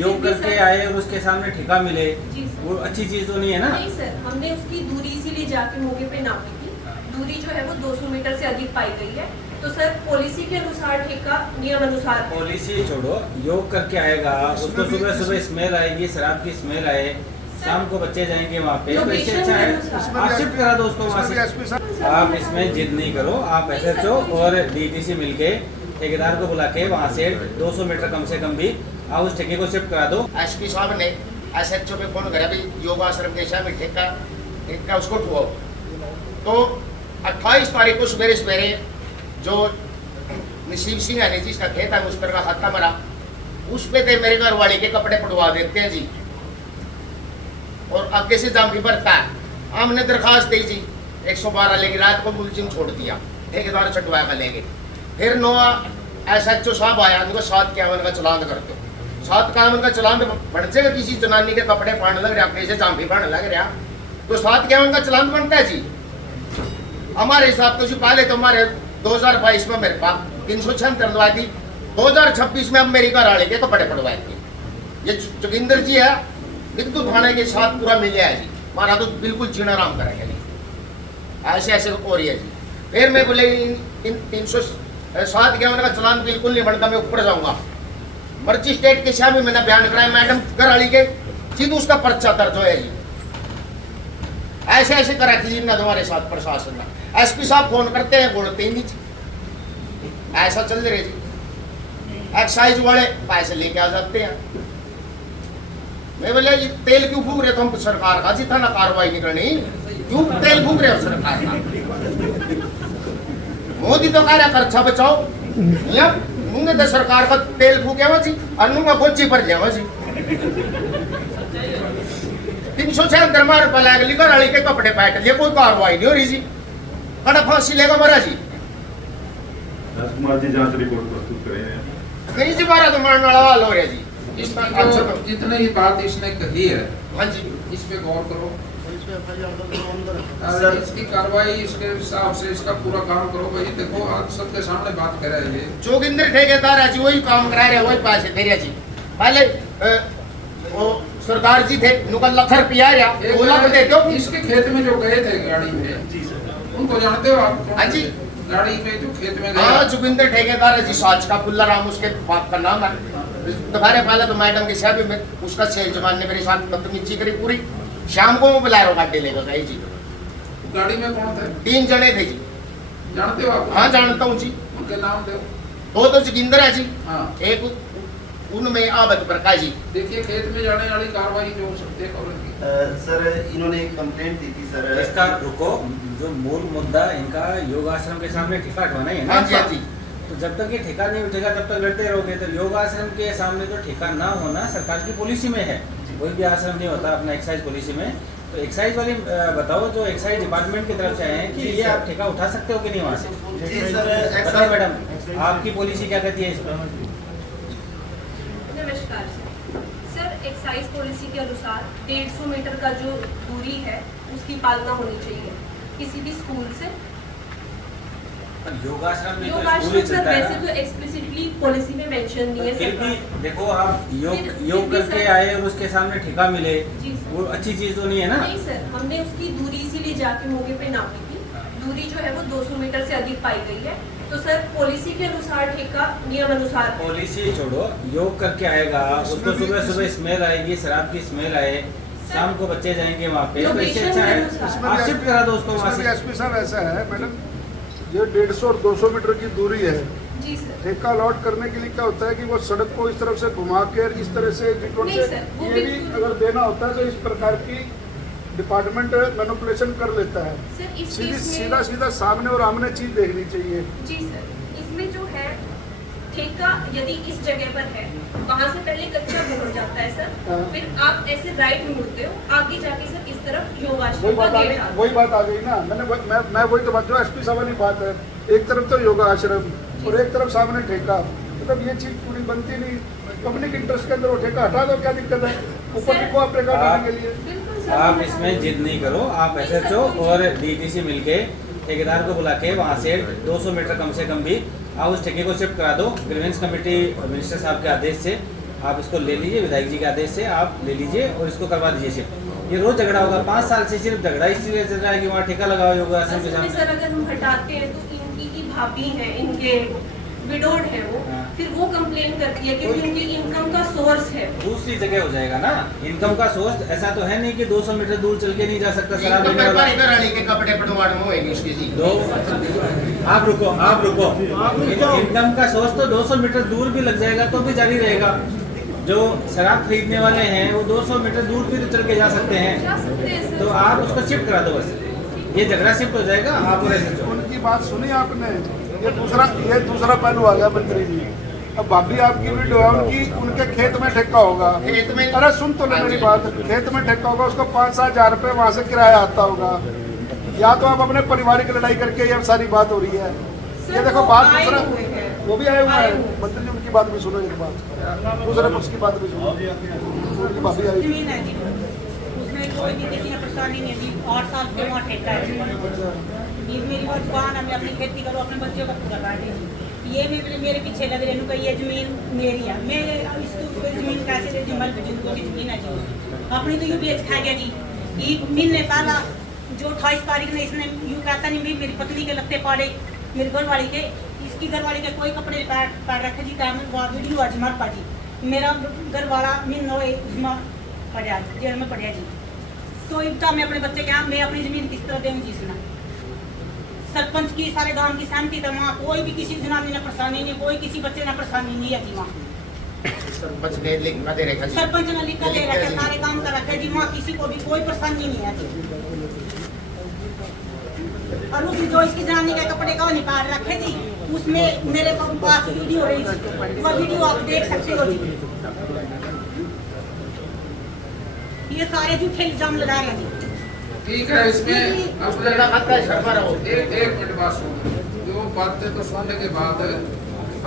योग करके आए और उसके सामने ठेका मिले, वो अच्छी चीज तो नहीं है ना? नहीं सर, हमने उसकी दूरी इसीलिए जाके मौके पे नापी थी। दूरी जो है वो 200 मीटर से अधिक पाई गई है। तो सर पॉलिसी के अनुसार ठेका नियम अनुसार है। पॉलिसी छोड़ो, योग करके आएगा उसको सुबह सुबह स्मेल आएगी, शराब की स्मेल आए, शाम को बच्चे जाएंगे वहाँ पे, तो इससे अच्छा है आप शिफ्ट करा दो उसको वहाँ से। आप इसमें जिद नहीं करो, आप SHO और DTC मिलके ठेकेदार को बुला के वहाँ से 200 मीटर कम से कम भी आप उस ठेके को शिफ्ट करा दो। SP साहब ने SHO पे फोन करा भी योग आश्रम के सामने ठेका उसको ठुआओ। तो 28 तारीख को सवेरे सवेरे जो नसीब सिंह है जिसका खेत है उस पर का हत्था मरा, उस पे थे मेरे घर वाले के कपड़े पड़वा देते हैं जी, और आगे से जाम भी भरता है। हमने दरखास्त दी जी 112 लेके रात को मुलजिम छोड़ दिया, ठेकेदार छटवा कर लेंगे। फिर नोआ SHO साहब आया, उनको 751 का चलान कर दो। 751 का चलान बढ़ जाएगा, किसी जनानी के कपड़े फाड़ने लग रहा, कैसे जाम भी फाड़ने लग रहा, तो 751 का चलान बनता है जी। हमारे हिसाब तो पहले तो हमारे 2022 में मेरे पास 376 दलवाई थी, 2026 में अब मेरी घर वाले के कपड़े पड़वाए थे। ये जोगिंदर जी है बिंदु थाने के साथ पूरा मिले है जी, हमारा तो बिल्कुल जीना आराम करेंगे नहीं, ऐसे ऐसे हो रही है जी। फिर मैं बोले इन 307 का चलान बिल्कुल नहीं बनता, मैं ऊपर जाऊंगा। मर्जी स्टेट के सामने मैंने बयान कराया, मैडम घर वाली के सीधे उसका पर्चा दर्ज हो जी। ऐसे ऐसे करा कीजिए ना तुम्हारे साथ प्रशासन ना। SP साहब फोन करते हैं बोलते ही नहीं, ऐसा चल रहे जी। एक्साइज वाले पैसे लेके आ जाते हैं। मैं बोले ये तेल क्यों फूक रहे, तुम सरकार का जितना ना कार्रवाई नहीं करनी, क्यों तेल फूक रहे हो सरकार का? मोदी तो कह रहा खर्चा बचाओ, या मुंगे तो सरकार का तेल फूके जी, अन्नूंगा कोची पर जावा जी। 376 रुपये लग लिखा रही के कपड़े पैट लिए, कोई कार्रवाई नहीं हो रही जी, कड़ा फांसी लेगा मरा जी। राजकुमार जी जांच रिपोर्ट प्रस्तुत करें। कहीं जी बारह तो मारने वाला हाल हो रहा जी। जितने ये बात इसने कही है, हाँ जी, इस पे गौर करो, और इसकी कार्रवाई इसके हिसाब से इसका पूरा काम करो भाई। देखो आज सबके सामने बात कर रहे हैं, जोगिंदर ठेकेदार है जी, वही काम करा रहे, वही पैसे दे रहे जी। पहले वो सरदार जी थे, उनका लाख रुपया वो लाख दे दो। इसके खेत में जो गए थे गाड़ी में, उनको जानते हो आप? हाँ जी, गाड़ी में जो खेत में हाँ गए, जोगिंदर ठेकेदार है जी, साज का पुल्ला राम उसके बाप का नाम है। दोपहर पहले तो मैडम के साथ में उसका सेल जमान ने मेरे साथ बदतमीजी करी पूरी। शाम को वो बुलाया गाड़ी लेकर गए जी। गाड़ी में कौन थे? 3 जने थे जी। जानते हो आप? हाँ जानता हूँ जी। उनके नाम दो। 2 तो जोगिंदर है जी, हाँ, एक उनमें आबद प्रकाश जी। देखिए खेत में जाने वाली कार्रवाई जो हो सकती है करो। सर इन्होंने एक कंप्लेंट दी थी सर। इसका रुको, जो मूल मुद्दा इनका योग आश्रम के सामने ठेका हटवाना है ना। हाँ जी, हाँ जी। तो जब तक ये ठेका नहीं उठेगा तब तक लड़ते रहोगे। तो योग आश्रम के सामने जो ठेका ना होना सरकार की पॉलिसी में है, कोई भी आश्रम नहीं होता अपना एक्साइज पॉलिसी में। तो एक्साइज वाली बताओ, जो एक्साइज डिपार्टमेंट की तरफ से आए हैं कि ये आप ठेका उठा सकते हो कि नहीं वहाँ से? जी सर, बताओ मैडम, आपकी पॉलिसी क्या कहती है इस पर? नमस्कार सर, एक्साइज पॉलिसी के अनुसार 150 मीटर का जो दूरी है उसकी पालना होनी चाहिए किसी भी स्कूल से। योगाश्रम में तो योग स्कूल आश्रम ही सर चलता है वैसे ना। तो एक्सप्लिसिटली पॉलिसी में मेंशन नहीं है फिर भी सरकार। देखो, आप योग फिर भी करके सर- आए और उसके सामने ठेका मिले, जी सर। वो अच्छी चीज तो नहीं है ना? नहीं सर, हमने उसकी दूरी इसीलिए जाके मौके पे नापी थी। दूरी जो है वो 200 मीटर से अधिक पाई गई है। तो सर पॉलिसी के अनुसार ठेका नियम अनुसार है। पॉलिसी छोड़ो, योग करके आएगा उसको सुबह सुबह स्मेल आएगी, शराब की स्मेल आए, शाम को बच्चे जाएंगे वहाँ पे, तो इससे अच्छा है आप शिफ्ट करा दो उसको वहाँ से। SP साहब ऐसा है मैडम, जो 150 और 200 मीटर की दूरी है, जी सर। ठेका अलॉट करने के लिए क्या होता है कि वो सड़क को इस तरफ से घुमा के इस तरह से नहीं से सर, वो ये भी बिल्कुल- अगर देना होता है तो इस प्रकार की डिपार्टमेंट मैनिपुलेशन कर लेता है। सर इस सीधी केस में सीधा सीधा सामने और आमने चीज देखनी चाहिए। जी सर, इसमें जो है ठेका यदि इस जगह पर है, वहाँ से पहले कच्चा मुड़ जाता है सर, हाँ। फिर आप ऐसे राइट मुड़ते हो, आगे जाके सर इस तरफ योग वही आश्रम का बात आ गेट गई, आता है। वही बात आ गई ना। मैं वही तो बात, जो SP साहब वाली बात है, एक तरफ तो योगा आश्रम और एक तरफ सामने ठेका, मतलब ये चीज पूरी बनती नहीं। पब्लिक इंटरेस्ट के अंदर वो ठेका हटा दो, क्या दिक्कत है? ऊपर लिखो आप रिकॉर्ड करने के लिए। बिल्कुल सर, आप मैंने इसमें समझा। जिद नहीं करो, आप SHO और DTC मिलके ठेकेदार को बुला के वहाँ से 200 मीटर कम से कम भी आप उस ठेके को शिफ्ट करा दो। ग्रीवेंस कमेटी मिनिस्टर साहब के आदेश से आप इसको ले लीजिए, विधायक जी के आदेश से आप ले लीजिए और इसको करवा दीजिए शिफ्ट। ये रोज झगड़ा होगा, 5 साल से सिर्फ झगड़ा इसलिए चल रहा है कि वहाँ ठेका लगा हुआ होगा आश्रम के असल में सामने। सर अगर हम हटाते हैं तो इनकी की भाभी है, इनके विडोड है वो, हाँ। फिर वो कंप्लेन करती है क्योंकि उनकी इनकम का सोर्स है। दूसरी जगह हो जाएगा ना इनकम का सोर्स। ऐसा तो है नहीं कि 200 मीटर दूर चल के नहीं जा सकता शराब तो लेने मेरे वाला। पास इधर आने के कपड़े पटवाड़ में होएगी उसकी जी। दो आप रुको इनकम का सोर्स तो 200 मीटर दूर भी लग जाएगा तो भी जारी रहेगा। जो शराब खरीदने वाले हैं वो 200 मीटर दूर भी तो चल के जा सकते जा हैं। सकते हैं सर। तो आप उसको शिफ्ट करा दो बस, ये झगड़ा शिफ्ट हो जाएगा। आप और ऐसे उनकी बात सुनी आपने। ये दूसरा पहलू आ गया मंत्री जी। अब भाभी आपकी वीडियो है उनकी, उनके खेत में ठेका होगा। खेत में- अरे सुन तो ले मेरी बात, खेत में ठेका होगा, उसको 5-7 हजार रुपये वहाँ से किराया आता होगा। या तो आप अपने पारिवारिक लड़ाई करके ये सारी बात हो रही है। ये देखो वो बात आए दूसरा, हुए हैं। वो भी आए हुए आए हैं हुए। मंत्री जी, उनकी बात भी सुनो। एक बात दूसरे पक्ष की बात भी सुनो। उनकी भाभी आई जमीन है जी, उसमें कोई भी किसी ने परेशानी नहीं दी। 8 साल से वहाँ ठेका है। ये मेरी वो दुकान है, मैं अपनी खेती करूँ, अपने बच्चों का पूरा काटे। ये मेरे पीछे लग रहे हैं, ये जमीन मेरी है। मैं इसको जमीन कैसे दे दी? मल बुजुर्गों की जमीन है जी, अपनी तो यूँ बेच खा गया जी। ये महीने पहला जो 28 तारीख ने इसने यूँ कहता नहीं भी मेरी पत्नी के लगते पाड़े, मेरी घरवाली के, इसकी घरवाली के कोई कपड़े पैर रखे जी। टाइम वीडियो आज मर पाजी मेरा घरवाला महीना पड़ा जेल में पड़ा जी। तो इतना मैं अपने बच्चे के यहाँ मैं अपनी जमीन किस तरह दूँगी जिसना? सरपंच की सारे गांव की सहमति था, वहाँ कोई भी किसी जनानी ने परेशानी नहीं, कोई किसी बच्चे ने परेशानी नहीं है जी। वहाँ सरपंच ने लिख दे रखा जी। सरपंच ने लिखा दे रखा, सारे काम कर रखे जी। वहाँ किसी को भी कोई परेशानी नहीं है जी। और वो जो इसकी जनानी के कपड़े का निकाल रखे जी, उसमें मेरे पास वीडियो रही थी, वो वीडियो आप देख सकते हो जी। ये सारे झूठे इल्जाम लगा रहे हैं जी। ठीक है, इसमें उसने कहा था शर्मा रहो। एक मिनट बात सुनो। जो बातें तो सुनने के बाद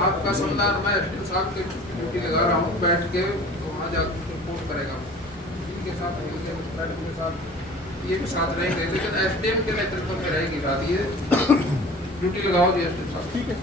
आपका संविधान मैं एसडीएम साहब की ड्यूटी लगा रहा हूँ, बैठ के तो वहाँ जाकर रिपोर्ट करेगा। इनके साथ मैडम के साथ ये भी साथ रहेंगे, लेकिन एसडीएम के नेतृत्व में रहेगी बात। ये ड्यूटी लगाओ जी एसडीएम साहब। ठीक है।